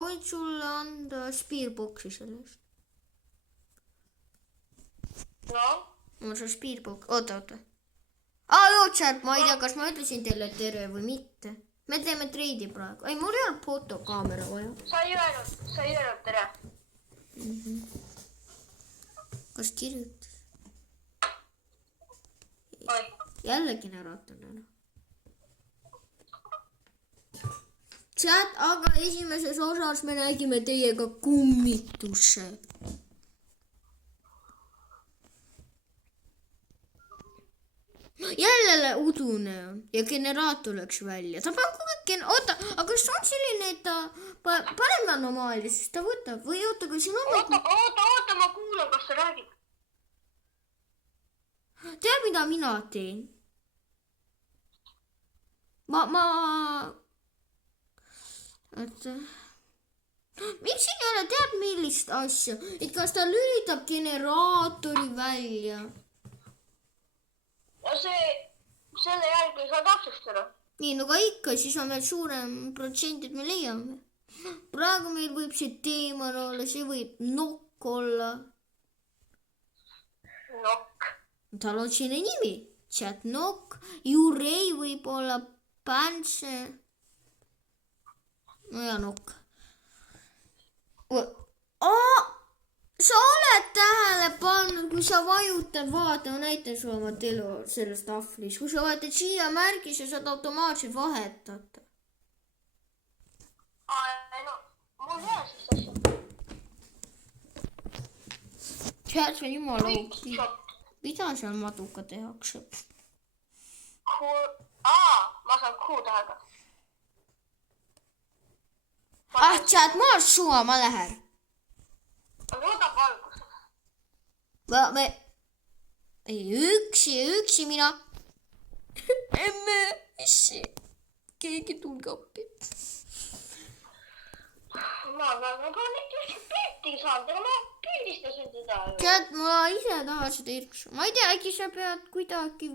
võin sulle anda Spearboxi sellest. No? Mul on see Spearbox. Oota. Joo, chat, ma ei tea, kas ma ütlesin teile tere või mitte. Me teeme treidi praegu. Ei, mul ei ole fotokaamera vaja. Sa ei öelnud tere. Kas kirjutas? Oi. Jälle generaator. Chat, aga esimeses osas me nägime teiega kummitusse. Jälle udune on ja generaator läks välja. Ta peab kogu aeg oota, aga kas on selline, et ta paneb anomaali, siis ta võtab või oota, kui siin on... Oota, ma kuulan, kas sa räägid. Tead, mida mina teen? Oota. Miks siin ei ole tead millist asja? Et kas ta lülitab generaatori välja? Ja selle järgi ei saa täpsustada. Nii, no ka ikka, siis on meil suurem protsent, et me leiame. Praegu meil võib see teeman olla, see võib nokk olla. Nokk. Tal on selline nimi. Chat nokk, Jurei võib olla Pantse. No ja nokk. Sa oled tähele pannud, kui sa vajutad, vaata, ma näitan sulle oma telu selles tahvlis. Kui sa vaatad siia märgi, sa saad automaatselt vahetada. No, mul ei ole siis asja. Tead, see on jumala okei. Mida seal maduga tehakse? Ma saan Q-tähega. Tead, ma olen suva, ma lähen. Aga võtab valgust. Üksi mina. Emme, issi. Keegi tulge appi. Ma pean neid just pilti saanud, aga ma pildistasin teda. Tead, ma ise tahan seda irksu. Ma ei tea, äkki sa pead kuidagi...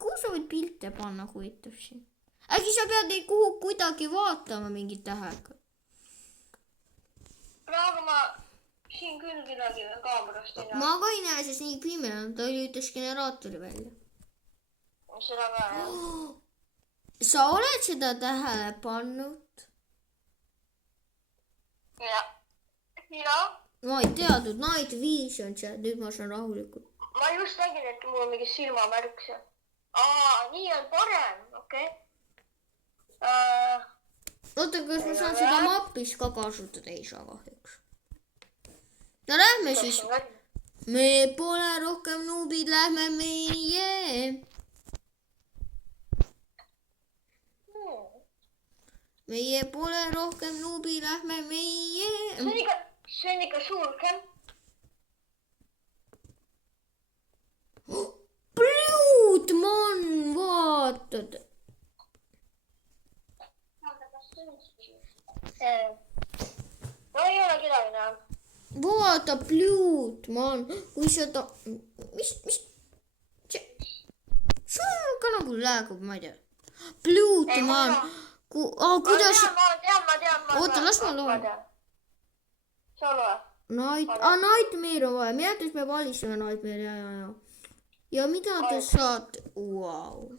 Kuhu sa võid pilte panna, huvitav siin? Äkki sa pead neid kuhu kuidagi vaatama mingi tähega? Praegu ma siin küll midagi kaamerast ei näe. Ma ka ei näe, sest nii pime on. Ta lülitas generaatori välja. Seda ka, jah. Sa oled seda tähele pannud? Ja? Ma ei teadnud, Night Vision, nüüd ma saan rahulikult. Ma just nägin, et mul on mingi silmamärk seal. Nii on parem, okei. Oota, kas ma saan seda mapis ka kasutada? Ei saa kahjuks. No lähme siis. Me pole rohkem nuubid, lähme meie. Meie pole rohkem nuubid, lähme meie. See on ikka suur kämp. Pluutmann, vaatad. No ei ole kedagi näha. Vaata, Pluutmann, kui seda... Mis? See on ka nagu läägub, ma ei tea. Pluutmann. Kuidas... Ma tean. Oota, las ma loen. Sa loe. Nightmare on vaja. Meeldis me valisime Nightmare, ja. Ja mida te saate? Wow.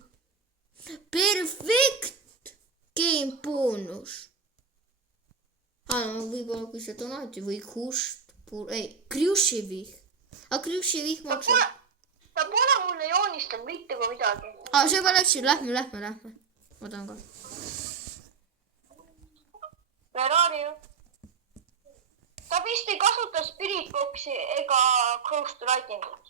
Perfect game bonus. Võib-olla kui see donati või kust. Kriusivih. Kriusivih maksab. Ta pole mulle joonistanud mitte kui midagi. See juba läksid. Lähme. Ma tahan ka. Ferrari. Ta vist ei kasuta Spiritboxi ega Close Writingut.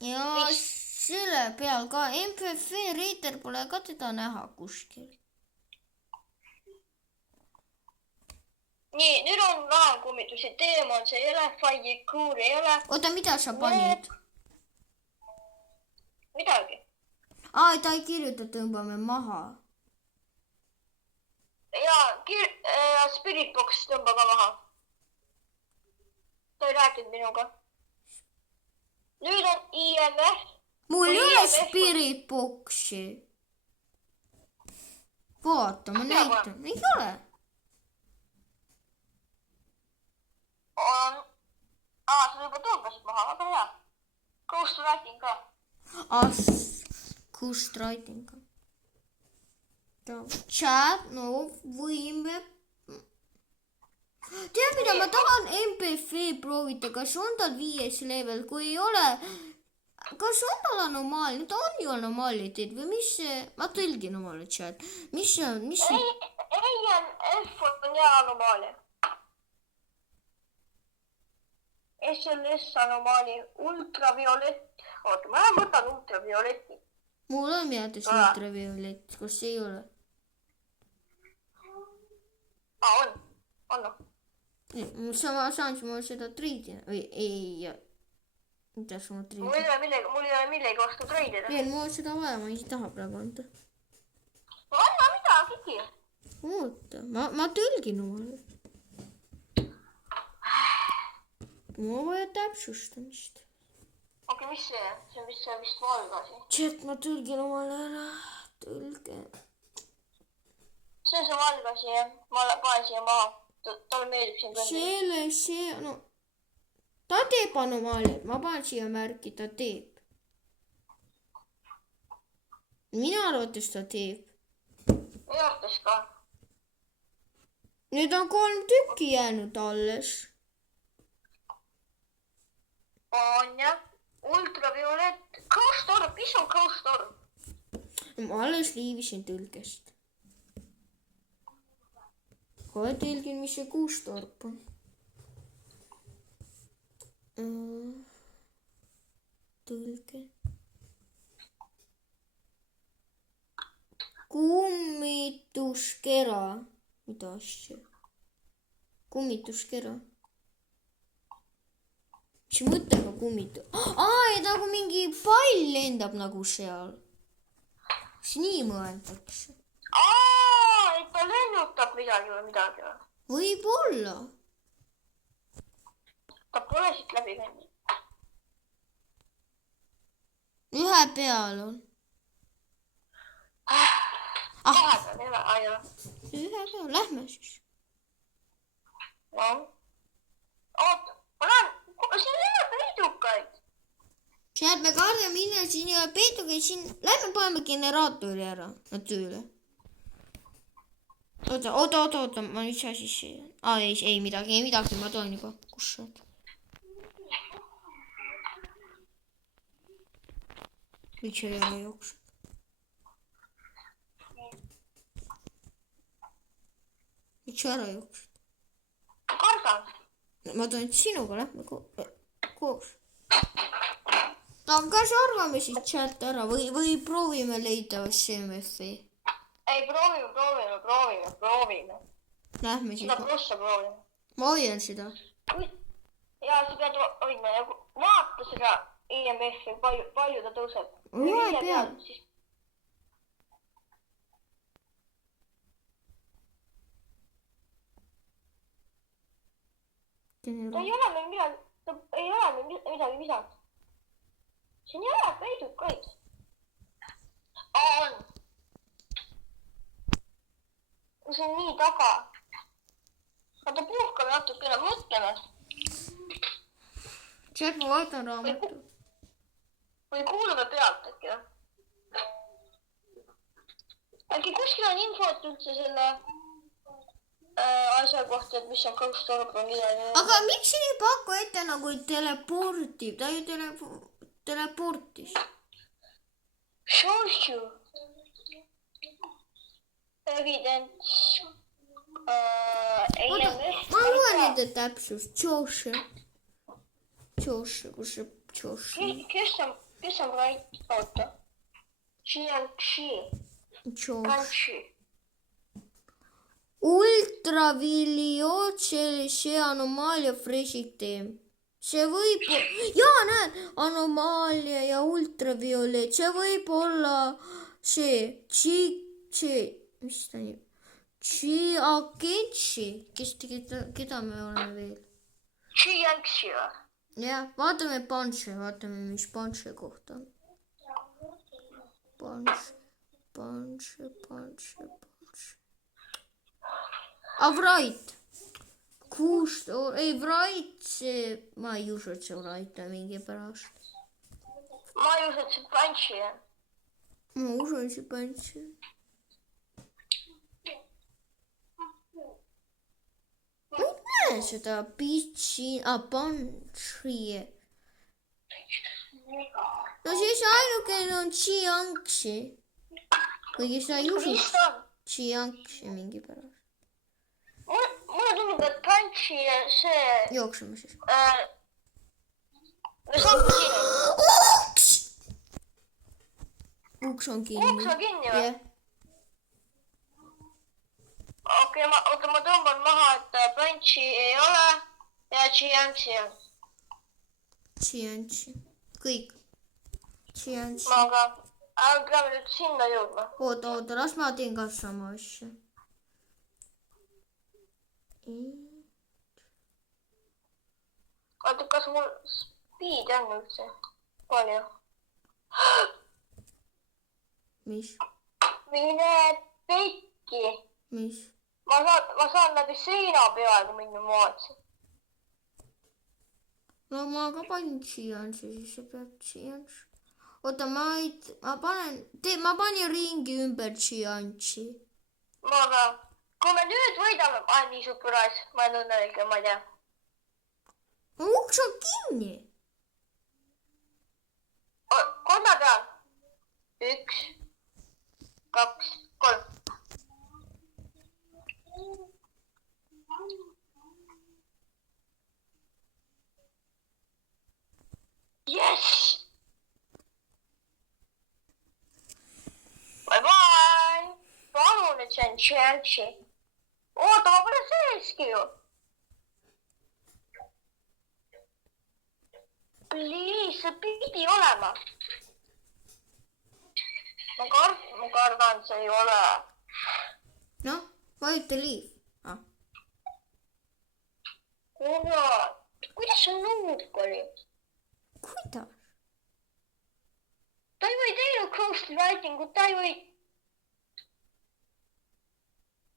Ja selle peal ka MPF Reader pole ka teda näha kuskil. Nii, nüüd on vähem kummitusi. Teemon see ei ole, Fajikuur ei ole. Oota, mida sa panid? Midagi. Ta ei kirjuta, tõmbame maha. Ja Spiritbox tõmba ka maha. Ta ei rääkinud minuga. Nüüd on IMF. Mul ei ole Spiritboxi. Vaata, ma näitan. Ei ole. magasid maha, väga hea. Ghost Writing ka. Ghost Writing. Chat, no võime. Tead, mida ma tahan MPF-i proovida, kas on tal 5 level, kui ei ole, kas on tal anomaalia, ta on ju anomaaliteed või mis see, ma tõlgin omale chat, mis see on, mis see? F on hea anomaalia. SLS anomaalia, ultraviolett. Oota, ma võtan ultravioletti. Mul on meeldis ultraviolett, kas ei ole? On. Sama saan ma seda treidida või ei, mida ma treidin? Mul ei ole millegi vastu treidida. Veel, mul on seda vaja, ma ei taha praegu anda. No anna midagi. Oota, ma tõlgin omale. Mul on vaja täpsustamist. Okei, mis see? See on vist valgasi. Chat, ma tõlgin omale ära. Tõlge. See on see valgasi, jah. Ma panen siia maha. Talle meeldib siin kõndi. No, ta teeb anomaaliat, ma panen siia märki, ta teeb. Mina arvates ta teeb. Minu arvates ka. Nüüd on 3 tükki jäänud alles. On jah. Ultraviolett. Ghost Orb, mis on Ghost Orb? Ma alles liivisin tõlgest. Kohe tõlgin, mis see Ghost Orb on. Tõlge. Kummituskera. Mida asja? Kummituskera. Mis mõttega kummitu? Ja nagu mingi pall lendab nagu seal. Mis nii mõeldakse? Et ta lennutab midagi või midagi või? Võib-olla. Ta pole siit läbi käinud. Ühe peal on. Vahepeal ei ole, ei ole. Ühe peal, lähme siis. No. Oota, ma näen, siin ei ole peidukaid. Sealt me karjame minna, siin ei ole peidukaid, siin lähme paneme generaatori ära, nad tööle. Oota, ma mis asi see? Ei midagi, ma toon juba. Kus sa oled? Miks ei ole jooksnud? Miks sa ära jooksnud? Kardan. Ma toon sinuga, lähme koos. Kas arvame siis chat ära või proovime leida CMF-i? Ei, proovime. Lähme siis. Seda plussa proovime. Ma hoian seda. Jaa, sa pead hoidma ja vaata seda EMF-i, palju ta tõuseb. Ühe peal. Ta ei ole meil midagi visanud. Siin ei ole peidukaid. On. See on nii taga. Vaata puhkame natukene, mõtleme. Chat, ma vaatan raamatu. Või kuulame pealt äkki. Äkki kuskil on infot üldse selle asja kohta, et mis on Ghost Orb või midagi. Aga miks ei paku ette nagu teleportib? Ta ju teleportis. Shows you. Evidence. Ma loen nende täpsust. Josh, kus see Josh on? Kes on right? Oota. Jiangxi. Josh. Ultraviootse anomaalia freesitem. See võib... Jaa, näed! Anomaalia ja ultraviolett. See võib olla see... Mis ta nii? Chiakenshi. Keda me oleme veel? Jiangxi või? Jah, vaatame Punche. Vaatame, mis Punche kohta on. Punche. Avrait. ei Wright, see, ma ei usu, et see Wright on mingi pärast. ma ei usu, et see Punchi on. ma usun, see Punchi. ma ei näe seda Punchi. no siis ainukene on Jiangxi. kuigi seda ei usu. Jiangxi mingi pärast. mulle tundub, et Punchi see... jookseme siis. me saame siin. uks on kinni. uks on kinni või? jah. okei, ma tõmban maha, et Punchi ei ole ja Jiangxi on. Jiangxi. kõik. Jiangxi. ma ka. aga peame nüüd sinna jõudma. oota, las ma teen ka sama asja. oota, kas mul speed on üldse? palju? mis? mine pekki. mis? ma saan läbi seina peaaegu minna maadse. no ma ka panin Jiangxi, siis sa pead Jiangxi. oota, ma panin ringi ümber Jiangxi. ma ka. kui me nüüd võidame, ma olen nii super asja, ma olen õnnelik ja ma ei tea. uks on kinni. kolme peal. 1, 2, 3. Yes! Bye bye! palun, et see on Jiangxi. oota, ma pole seeski ju. Please, see pidi olema. ma kardan, see ei ole. noh, vajuta leave. kurat, kuidas see nuuk oli? kuidas? ta ju ei teinud ghost writingut, ta ju ei...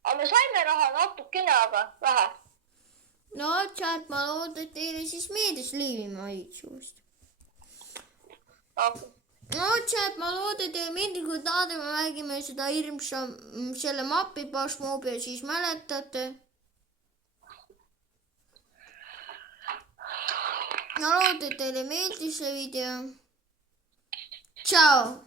aga me saime raha natukene, aga vähe. no chat, ma loodan, et teile siis meeldis Liivimaa iitsust. no chat, ma loodan, et teile meeldib, kui tahate, me mängime seda hirmsa selle mapi Bassmobi ja siis mäletate. ma loodan, et teile meeldis see video. Tšau.